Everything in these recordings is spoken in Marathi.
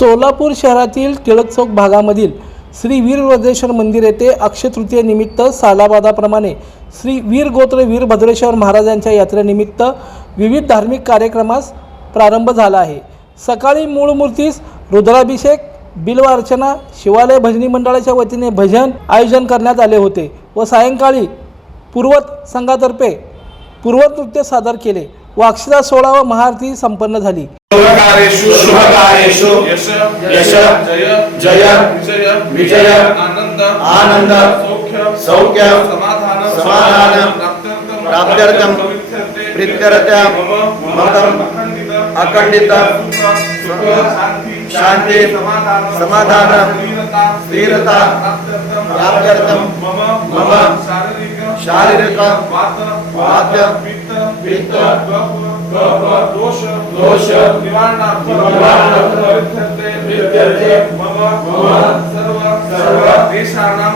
सोलापूर शहरातील टिळक चौक भागामधील श्री वीरभद्रेश्वर मंदिर येथे अक्षय तृतीयेनिमित्त सालाबादाप्रमाणे श्री वीरगोत्र वीरभद्रेश्वर महाराजांच्या यात्रेनिमित्त विविध धार्मिक कार्यक्रमास प्रारंभ झाला आहे। सकाळी मूळ मूर्तीस रुद्राभिषेक, बिल्व अर्चना, शिवालय भजनी मंडळाच्या वतीने भजन आयोजन करण्यात आले होते व सायंकाळी पूर्वत संघातर्फे पूर्वत नृत्य सादर केले व अक्षता सोहळा व महाआरती संपन्न झाली। शुभकार्येषु यश जय जय विजय आनंद सौख्य समाधान प्राप्त्यर्थम प्रीत्यर्थम मतं अखंडित शांति समाधान स्थिरता प्राप्त्यर्थम मम शारीरिक वाद्य वित्त दोष निवारणार्थे मम सर्व देशानां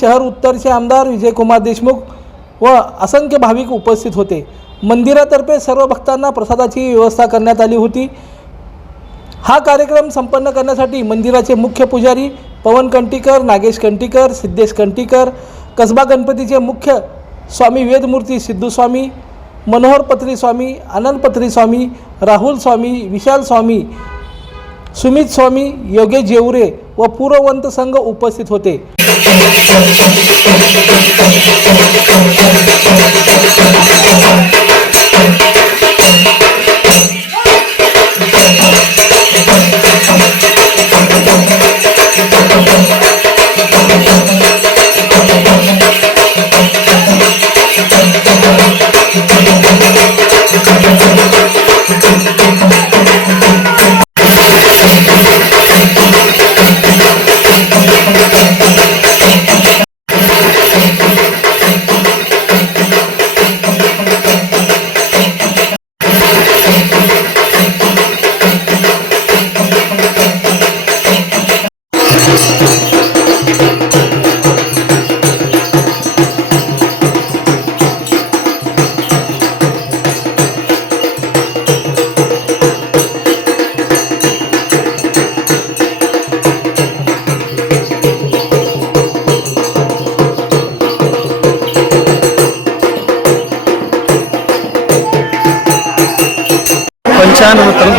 शहर उत्तरचे आमदार विजयकुमार देशमुख व असंख्य भाविक उपस्थित होते। मंदिरातर्फे सर्व भक्तांना प्रसादाची व्यवस्था करण्यात आली होती। हा कार्यक्रम संपन्न करण्यासाठी मंदिराचे मुख्य पुजारी पवन कंटीकर, नागेश कंटीकर, सिद्धेश कंटीकर, कसबा गणपतीचे मुख्य स्वामी वेदमूर्ती सिद्धू स्वामी, मनोहर पत्री स्वामी, आनंद पत्री स्वामी, राहुल स्वामी, विशाल स्वामी, सुमित स्वामी, योगेश जेवरे व पूर्ववंत संघ उपस्थित होते।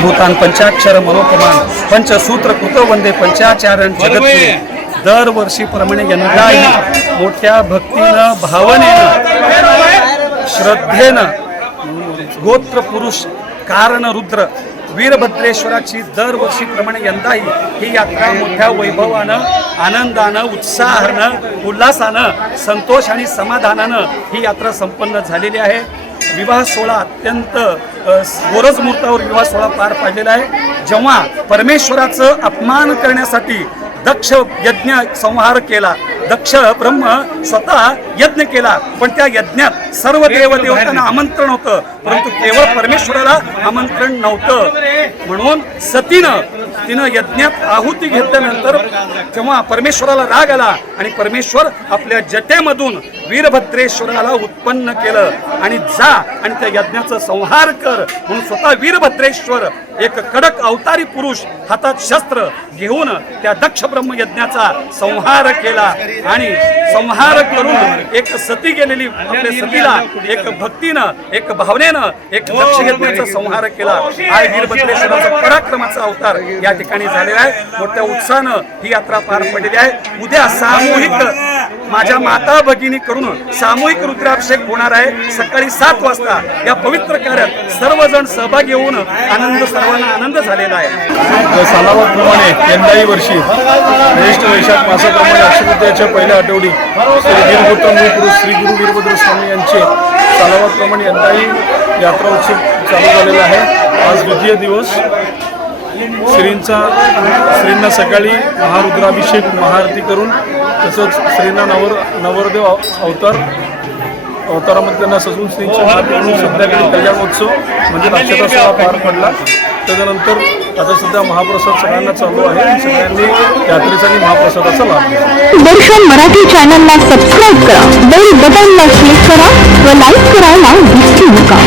भूतान पंचाक्षर मनोपमान पंचसूत्र कृत वंदे पंचाचार्य जगद्गुरु दरवर्षीप्रमाणे यंदाही मोठ्या भक्तीनं भावनेनं श्रद्धेनं गोत्र पुरुष कारण रुद्र वीरभद्रेश्वराची दरवर्षीप्रमाणे यंदाही ही यात्रा मोठ्या वैभवानं आनंदानं उत्साहानं उल्हासानं संतोष आणि समाधानानं ही यात्रा संपन्न झालेली आहे। विवाह सोहळा अत्यंत गोरज मुहूर्तावर विवाह सोहळा पार पाडलेला आहे। जेव्हा परमेश्वराचं अपमान करण्यासाठी दक्ष यज्ञ संहार केला, दक्ष ब्रह्म स्वतः यज्ञ केला, पण त्या यज्ञात सर्व देवदेवतांना आमंत्रण होतं, परंतु केवळ परमेश्वराला आमंत्रण नव्हतं। म्हणून तिनं यज्ञात आहुती घेतल्यानंतर जेव्हा परमेश्वराला राग आला आणि परमेश्वर आपल्या जटेमधून वीरभद्रेश्वराला उत्पन्न केलं आणि जा आणि त्या यज्ञाचं संहार कर म्हणून स्वतः वीरभद्रेश्वर एक कडक अवतारी पुरुष हातात शस्त्र घेऊन त्या दक्ष ब्रह्म यज्ञाचा संहार केला आणि संहार करून एक सती गेलेली आपल्या सतीला एक भक्तीनं एक भावनेनं एक दक्ष यज्ञाचा संहार केला. हा वीरभद्रेश्वराचा पराक्रमाचा अवतार या ठिकाणी झालेला आहे. मोठ्या उत्साहानं ही यात्रा पार पडलेली आहे. उद्या सामूहिक माझ्या माता भगिनी करून सामूहिक रुद्राभिषेक होणार आहे. सकाळी 7 वाजता या पवित्र कार्यात सर्वजण सहभागी होऊन सर्वांना आनंद झालेला आहे. सालावाप्रमाणे यंदाही वर्षी ज्येष्ठ वैशाख मासाप्रमाणे अक्षयतृतीयाच्या पहिल्या आठवडी श्री वीरपुत्र मूळपुरुष श्री गुरु वीरभद्र स्वामी यांचे सालावाप्रमाणे यंदाही यात्रा उत्सव चालू झालेला आहे. आज द्वितीय दिवस श्रींना सकाळी महारुद्राभिषेक महाआरती करून तसंच श्रींना नवरदेव अवतारामध्ये त्यांना सजून श्रींच्या महाप्रभू संध्याकाळी कल्याणोत्सव म्हणजे अक्षता सोहळा पार पडला. त्याच्यानंतर आता सध्या महाप्रसाद सगळ्यांना चालू आहे. सगळ्यांनी यात्रेसाठी महाप्रसादाचा लाभ घ्या. दर्शन मराठी चॅनलला सबस्क्राईब करा, बेल बटनला क्लिक करा व लाईक करायला विसरू नका.